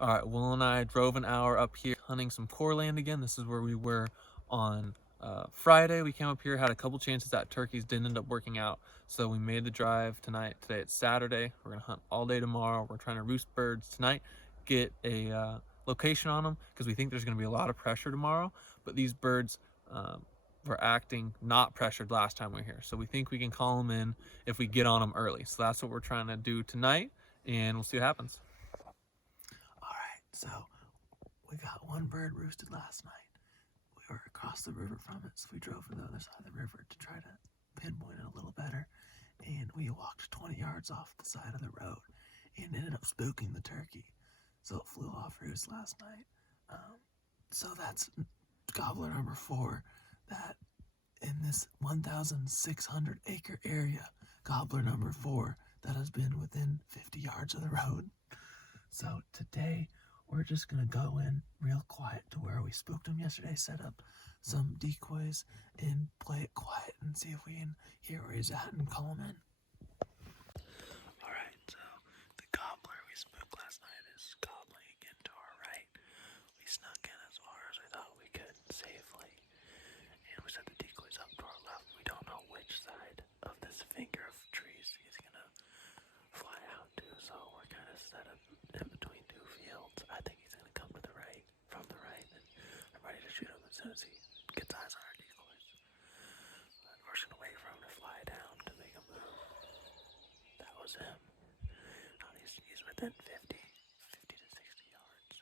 All right, Will and I drove an hour up here hunting some core land again. This is where we were on Friday. We came up here, had a couple chances at turkeys, didn't end up working out. So we made the drive tonight. Today it's Saturday. We're gonna hunt all day tomorrow. We're trying to roost birds tonight, get a location on them because we think there's gonna be a lot of pressure tomorrow. But these birds were acting not pressured last time we were here. So we think we can call them in if we get on them early. So that's what we're trying to do tonight, and we'll see what happens. All right, so we got one bird roosted last night. We were across the river from it, so we drove to the other side of the river to try to pinpoint it a little better. And we walked 20 yards off the side of the road and ended up spooking the turkey. So it flew off roost last night. So that's gobbler number 4 that in this 1,600 acre area, gobbler number 4 that has been within 50 yards of the road. So today we're just gonna go in real quiet to where we spooked him yesterday, set up some decoys and play it quiet and see if we can hear where he's at and call him in. Alright, so the gobbler we spooked last night is gobbling again to our right. We snuck in as far as we thought we could safely, and we set the decoys up to our left. We don't know which side of this finger of trees he's gonna fly out to, so we're kind of set up in between two fields. I think he's gonna come to the right, from the right, and I'm ready to shoot him as soon as he gets eyes on our decoys. But we're just gonna wait for him to fly down to make a move. That was him. Now he's within 50 to 60 yards.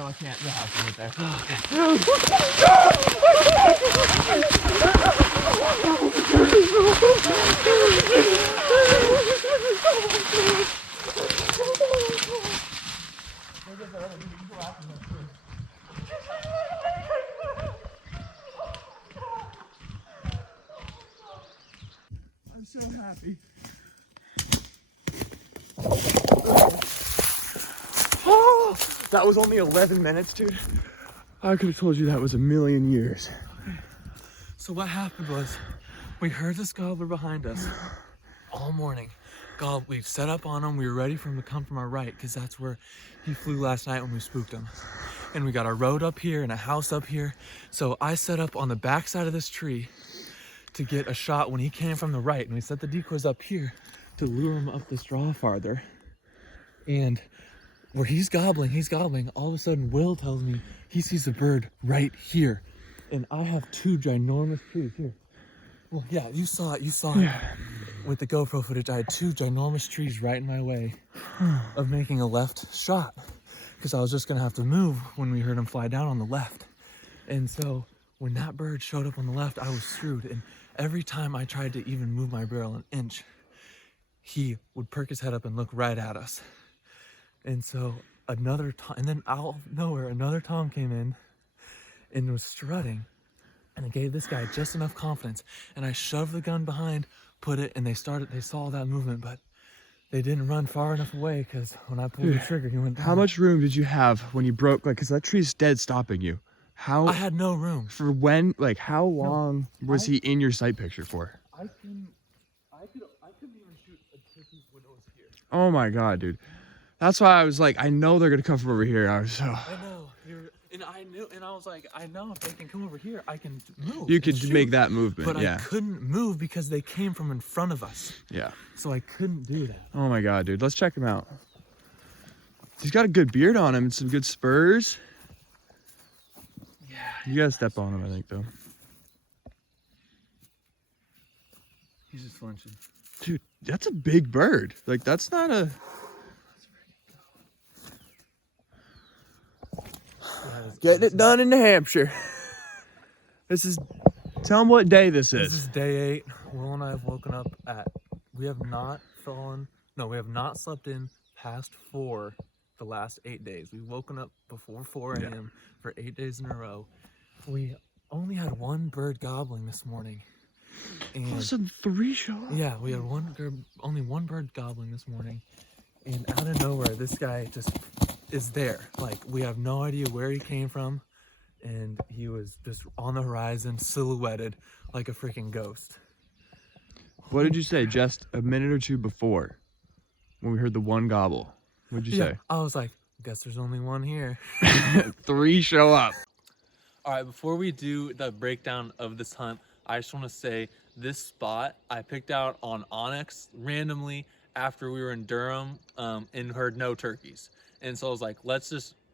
No, I can't. You have to get there. I'm so happy. Oh, that was only 11 minutes, dude. I could have told you that was a million years. So what happened was, we heard this gobbler behind us all morning. We set up on him. We were ready for him to come from our right because that's where he flew last night when we spooked him. And we got a road up here and a house up here. So I set up on the back side of this tree to get a shot when he came from the right. And we set the decoys up here to lure him up this draw farther. And where he's gobbling, all of a sudden Will tells me he sees a bird right here. And I have two ginormous trees here. Well, yeah, you saw it. With the GoPro footage, I had two ginormous trees right in my way of making a left shot because I was just gonna have to move when we heard him fly down on the left. And so when that bird showed up on the left, I was screwed. And every time I tried to even move my barrel an inch, he would perk his head up and look right at us. And so and then out of nowhere, another Tom came in and was strutting. And it gave this guy just enough confidence. And I shoved the gun behind, put it, and they saw that movement, but they didn't run far enough away because when I pulled the trigger, he went down. How much room did you have when you broke, like, because that tree's dead stopping you? I had no room. For when, like, how long was he in your sight picture for? I couldn't even shoot a turkey when it was here. Oh my God, dude. That's why I was like, I know they're going to come from over here. I was I know. And I was like, I know if they can come over here, I can move. You could make that movement, but I couldn't move because they came from in front of us. Yeah. So I couldn't do that. Oh my God, dude. Let's check him out. He's got a good beard on him and some good spurs. Yeah. You gotta step on him, I think, though. He's just flinching. Dude, that's a big bird. Like, that's not a... Getting it done in New Hampshire. Tell them what day this is. This is day 8. Will and I have woken up we have not slept in past 4 the last 8 days. We've woken up before 4 a.m. for 8 days in a row. We only had one bird gobbling this morning. And all of a sudden 3 show up. Yeah, we had only one bird gobbling this morning. And out of nowhere, this guy just is there. Like, we have no idea where he came from, and he was just on the horizon, silhouetted like a freaking ghost. What did you say just a minute or two before when we heard the one gobble? What did you say? I was like, guess there's only one here. 3 show up. All right, before we do the breakdown of this hunt, I just want to say this spot I picked out on Onyx randomly after we were in Durham and heard no turkeys. And so I was like,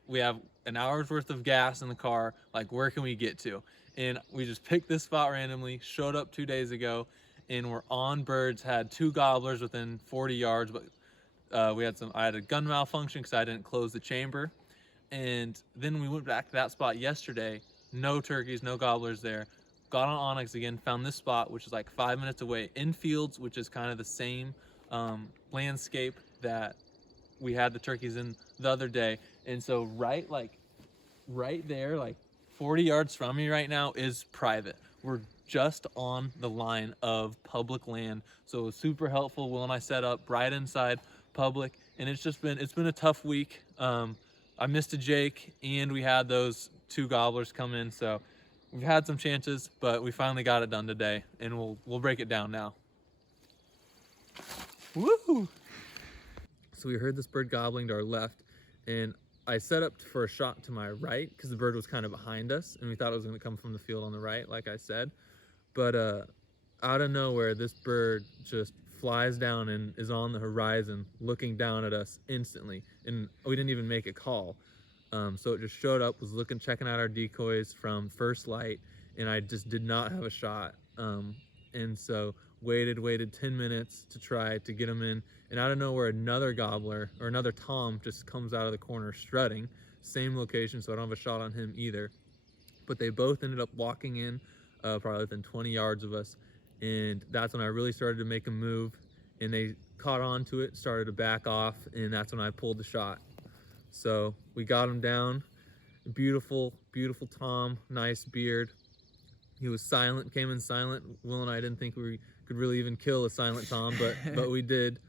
we have an hour's worth of gas in the car. Like, where can we get to? And we just picked this spot randomly, showed up 2 days ago, and we're on birds, had 2 gobblers within 40 yards, but I had a gun malfunction because I didn't close the chamber. And then we went back to that spot yesterday, no turkeys, no gobblers there. Got on Onyx again, found this spot, which is like 5 minutes away in fields, which is kind of the same landscape that we had the turkeys in the other day. And so right there, like 40 yards from me right now is private. We're just on the line of public land. So it was super helpful. Will and I set up right inside public, and it's been a tough week. I missed a Jake, and we had those 2 gobblers come in. So we've had some chances, but we finally got it done today, and we'll break it down now. Woo! So we heard this bird gobbling to our left, and I set up for a shot to my right because the bird was kind of behind us, and we thought it was going to come from the field on the right, like I said. But out of nowhere, this bird just flies down and is on the horizon looking down at us instantly, and we didn't even make a call. So it just showed up, was checking out our decoys from first light, and I just did not have a shot. And so waited 10 minutes to try to get him in, and out of nowhere another gobbler or another tom just comes out of the corner strutting. same location, so I don't have a shot on him either. But they both ended up walking in probably within 20 yards of us, and that's when I really started to make a move, and they caught on to it, started to back off, and that's when I pulled the shot. So we got him down. Beautiful, beautiful Tom, nice beard. He was silent, came in silent. Will and I didn't think we could really even kill a silent Tom, but we did.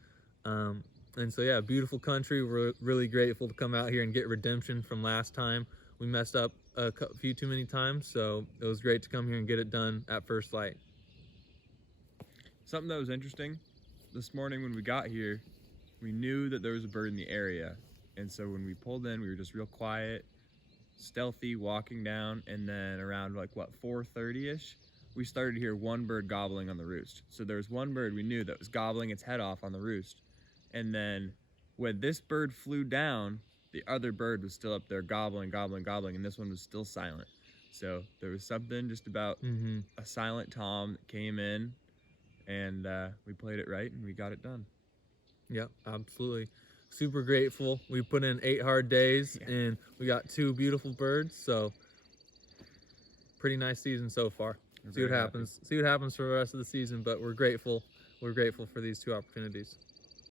And so yeah, beautiful country. We're really grateful to come out here and get redemption from last time. We messed up a few too many times, so it was great to come here and get it done at first light. Something that was interesting, this morning when we got here, we knew that there was a bird in the area. And so when we pulled in, we were just real quiet, stealthy, walking down, and then around like what, 4:30ish, we started to hear one bird gobbling on the roost. So there was one bird we knew that was gobbling its head off on the roost. And then when this bird flew down, the other bird was still up there gobbling, gobbling, gobbling, and this one was still silent. So there was something just about a silent Tom that came in, and we played it right and we got it done. Yep, absolutely. Super grateful. We put in 8 hard days and we got 2 beautiful birds, so pretty nice season so far. See what happens. See what happens for the rest of the season, but we're grateful. We're grateful for these 2 opportunities.